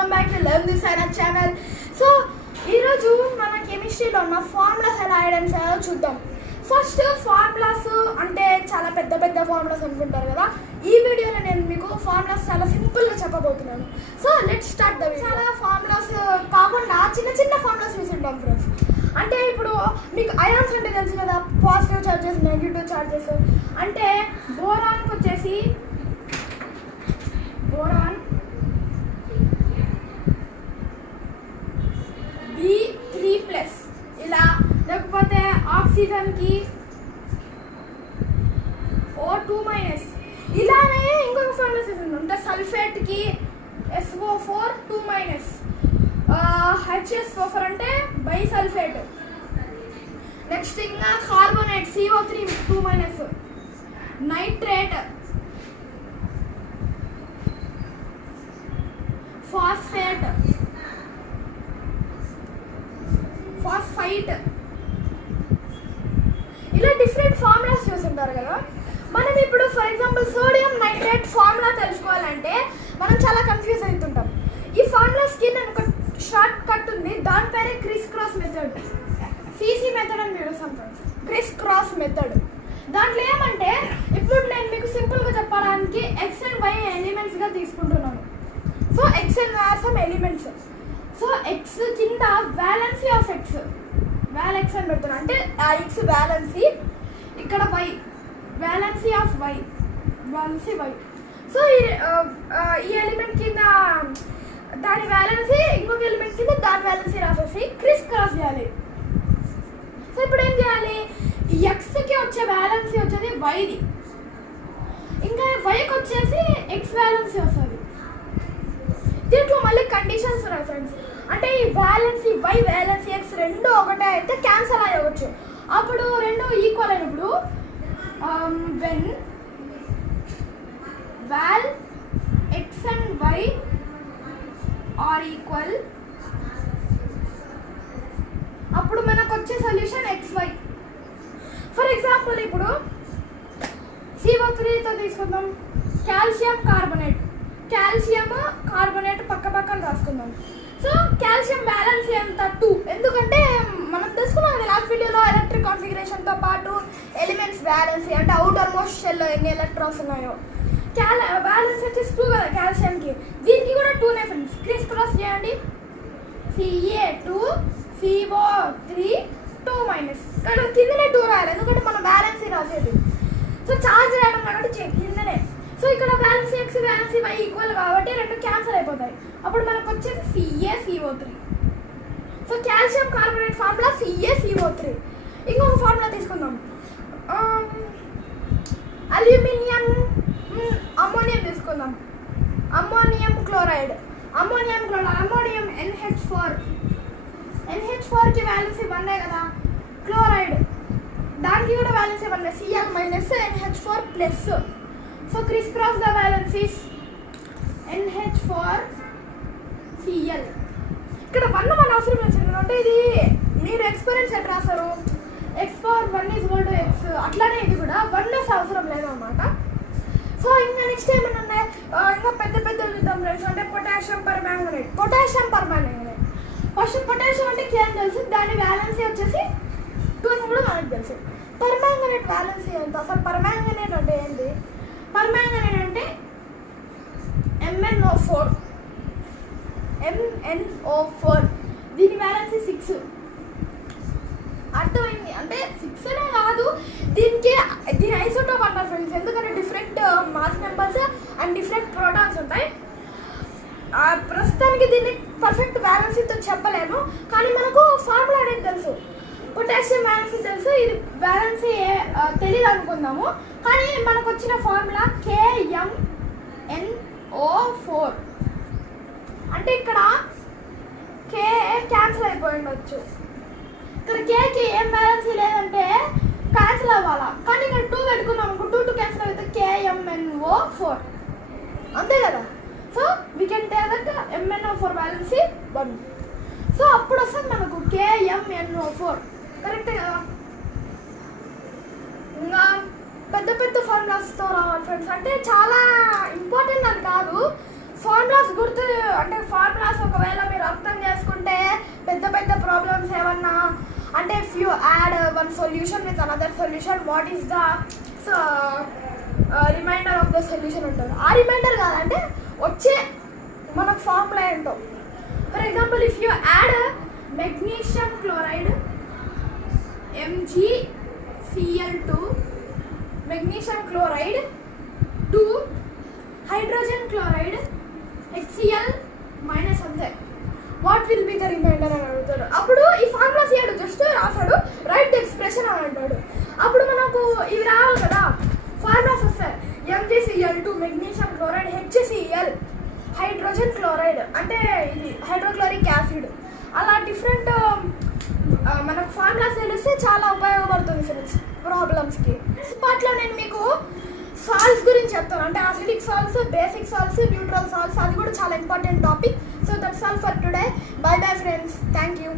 Welcome back to learn this science channel. So ఈరోజు మన కెమిస్ట్రీలో ఉన్న ఫార్ములాస్ ఎలా రాయడం చేయాలో చూద్దాం. ఫస్ట్ ఫార్ములాస్ అంటే చాలా పెద్ద పెద్ద ఫార్ములాస్ అనుకుంటారు కదా. ఈ వీడియోలో నేను మీకు ఫార్ములాస్ చాలా సింపుల్గా చెప్పబోతున్నాను. So let's start the video. చాలా ఫార్ములాస్ కాకుండా చిన్న చిన్న ఫార్ములాస్ చూసింటాం ఫ్రెండ్స్. అంటే ఇప్పుడు మీకు అయాన్స్ అంటే తెలుసు కదా, పాజిటివ్ చార్జెస్ నెగిటివ్ చార్జెస్. అంటే బోరాన్కి వచ్చేసి బోరాన్ B3+ ఇలా, లేకపోతే ఆక్సిజన్కి O2- ఇలానే ఇంకొక ఫార్ములాస్ అంటే సల్ఫేట్కి SO4 2-, HSO4 అంటే బైసల్ఫేట్. నెక్స్ట్ ఇంకా carbonate CO3 2-, nitrate, phosphate, phosphite, ఇలా డిఫరెంట్ ఫార్ములాస్ చూస్తుంటారు కదా. మనం ఇప్పుడు for example sodium nitrate formula తెలుసుకోవాలంటే మనం చాలా కన్ఫ్యూజ్ అవుతుంటాం. ఈ ఫార్ములాస్కి నేను ఒక షార్ట్ కట్ ఉంది, దాని పేరే criss cross method, CC method అని పిలుస్తాం ఫ్రెండ్స్. క్రిస్ క్రాస్ మెథడ్ దాంట్లో ఏమంటే, ఇప్పుడు నేను మీకు సింపుల్గా చెప్పడానికి X and Y ఎలిమెంట్స్గా తీసుకుంటున్నాను. So X and Y are some elements. So X కింద వ్యాలెన్సీ ఆఫ్ X అని పెడుతున్నాను, అంటే ఆ X వ్యాలెన్సీ, ఇక్కడ Y valency of Y, valency Y. So ఈ ఎలిమెంట్ కింద దాని వ్యాలెన్సీ, ఇంకొక ఎలిమెంట్ కింద దాని వ్యాలెన్సీ రాసేసి క్రిస్ క్రాస్ చేయాలి. సో ఇప్పుడు ఏం చేయాలి, Xకి వచ్చే వ్యాలెన్సీ వచ్చేది Yది, ఇంకా Yకి వచ్చేసి X వ్యాలెన్సీ వస్తుంది. దీంట్లో మళ్ళీ కండిషన్స్ ఉన్నాయి ఫ్రెండ్స్. అంటే ఈ వ్యాలెన్సీ Y వ్యాలెన్సీ X రెండు ఒకటే అయితే క్యాన్సల్ అయ్యవచ్చు. అప్పుడు రెండు ఈక్వల్ అయినప్పుడు వెన్ వాల్ X and Y are equal, అప్పుడు మనకు వచ్చే సొల్యూషన్ XY. ఫర్ ఎగ్జాంపుల్ ఇప్పుడు CO3తో తీసుకుందాం, కాల్షియం కార్బోనేట్ పక్క పక్కన రాసుకుందాం. సో కాల్షియం బ్యాలెన్స్ ఎంత 2, ఎందుకంటే మనం తెలుసుకున్నాం కదా లాస్ట్ వీడియోలో ఎలక్ట్రిక్ కాన్ఫిగరేషన్తో పాటు ఎలిమెంట్స్ బ్యాలెన్సీ, అంటే అవుటర్ మోస్ట్ షెల్లో ఎన్ని ఎలక్ట్రాన్స్ ఉన్నాయో. బ్యాలెన్స్ వచ్చేసి 2 కదా కాల్షియంకి, దీనికి కూడా 2నే ఫ్రెండ్స్. క్రిస్ క్రాస్ చేయండి, Ca2 CO3 2-, ఇక్కడ కిందనే 2 రాయాలి, ఎందుకంటే మనం బ్యాలెన్సీ రాసేది. సో చార్జ్ రాయడం కాబట్టి కిందనే. సో ఇక్కడ బ్యాలెన్సీ X బ్యాలెన్సీ Y ఈక్వల్ కాబట్టి రెండు క్యాన్సల్ అయిపోతాయి. అప్పుడు మనకు వచ్చేసి CaCO3. So calcium carbonate formula CaCO3. ఇంకొక ఫార్ములా తీసుకుందాం, అమ్మోనియం తీసుకుందాం, అమ్మోనియం క్లోరైడ్ అమ్మోనియం NH4కి వ్యాలెన్సీ 1 కదా. క్లోరైడ్ దానికి కూడా valency 1, Cl- NH4+. So criss cross the valencies NH4Cl. ఇక్కడ 1 మన అవసరం లేదు, అంటే ఇది మీరు ఎక్స్పీరియన్స్ ఎట్లా రాస్తారు, X⁴ X, అట్లానే ఇది కూడా 1 అవసరం లేదు అన్నమాట. సో ఇంకా నెక్స్ట్ ఏమైనా ఉన్నాయి, ఇంకా పెద్ద చూద్దాం ఫ్రెండ్స్. అంటే పొటాషియం పర్మాంగనేట్. ఫస్ట్ పొటాషియం అంటే K అని తెలుసు, దాని వ్యాలెన్సీ వచ్చేసి 2 అని కూడా మనకు తెలుసు. పర్మాంగనేట్ వ్యాలెన్సీ ఎంత, అసలు పర్మాంగనేట్ అంటే ఏంటి? పర్మాంగనేట్ అంటే MnO4, దీని వ్యాలెన్సీ 6. అర్థమైంది, అంటే 6 అనే కాదు, దీని ఐసోటోప్ అంటారు ఫ్రెండ్స్, ఎందుకంటే different mass numbers and different protons ఉంటాయి. ప్రస్తుతానికి దీన్ని పర్ఫెక్ట్ వ్యాలెన్సీతో చెప్పలేను, కానీ మనకు ఫార్ములా అనేది తెలుసు. పొటాషియం వ్యాలెన్సీ తెలుసు, ఇది వ్యాలెన్సీ తెలియదు అనుకుందాము, కానీ మనకు వచ్చిన ఫార్ములా KMnO4. అంటే ఇక్కడ K క్యాన్సిల్ అయిపోయి ఉండొచ్చు, ఇక్కడ Kకి ఏం బ్యాలెన్సీ లేదంటే క్యాన్సిల్ అవ్వాలా, కానీ ఇక్కడ 2 పెట్టుకున్నాం, 2 క్యాన్సిల్ అయితే KMnO4 అంతే కదా. So we can take that MnO4 valency 1. So అప్పుడు వస్తుంది మనకు KMnO4, కరెక్టే కదా. ఇంకా పెద్ద ఫార్ములాస్తో రావాలి ఫ్రెండ్స్. అంటే చాలా ఇంపార్టెంట్ అని కాదు, ఫార్ములాస్ గుర్తు, అంటే ఫార్ములాస్ ఒకవేళ మీరు అర్థం చేసుకుంటే పెద్ద పెద్ద ప్రాబ్లమ్స్ ఏమన్నా అంటే if you add one solution with another solution what is the reminder of the solution ఉంటుంది. ఆ రిమైండర్ కాదంటే వచ్చే మనకు ఫార్ములా ఏంటో. For example if you add magnesium chloride MgCl2 magnesium chloride to hydrogen chloride HCl minus అంతే, what will be the reminder అని అడుగుతాడు. అప్పుడు ఈ ఫార్ములాస్ ఇయ్యాడు, జస్ట్ రాస్తాడు రైట్ ఎక్స్ప్రెషన్ అని అంటాడు. అప్పుడు మనకు ఇవి రావాలి కదా, ఫార్ములాస్ వస్తాయి. MgCl2 magnesium chloride HCl hydrogen chloride అంటే ఇది హైడ్రోక్లోరిక్ యాసిడ్. అలా డిఫరెంట్ మనకు ఫార్ములాస్ తెలిస్తే చాలా ఉపయోగపడుతుంది ఫ్రెండ్స్ ప్రాబ్లమ్స్కి. పార్ట్లో నేను మీకు సాల్ట్స్ గురించి చెప్తాను, అంటే acidic salts, basic salts, neutral salts, అది కూడా చాలా important topic. So that's all for today. By bye friends, thank you.